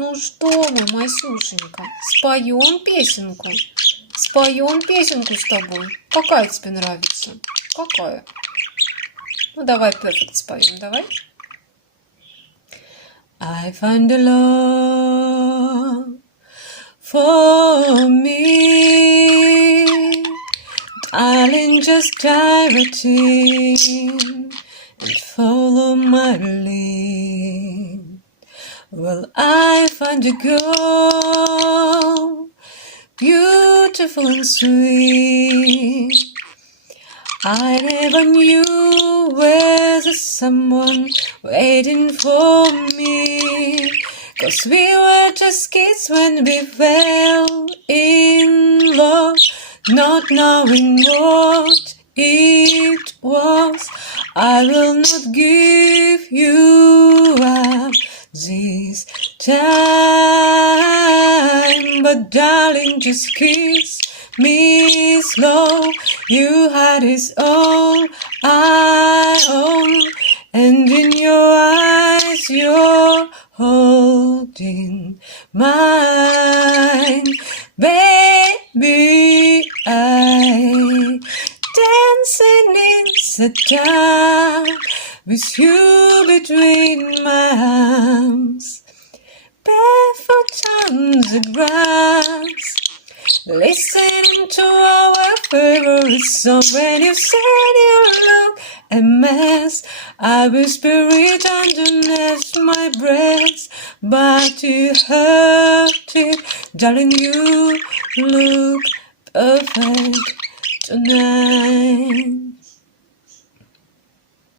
Ну что мы, Масюшенька, споем песенку? Споем песенку с тобой. Какая тебе нравится? Какая? Ну давай perfect споем, давай. I find a love for me, darling, just dive right in and follow my lead. Well, I find a girl, beautiful and sweet. I never knew there's someone waiting for me, 'cause we were just kids when we fell in love, not knowing what it was. I will not give you up this time, but darling, just kiss me slow. Your heart is all I own, and in your eyes you're holding mine. Baby, I dancing in the dark with you between my arms, barefoot on the grass, listening to our favorite song. When you said you look a mess, I whisper it underneath my breath, but you heard it. Darling, you look perfect tonight.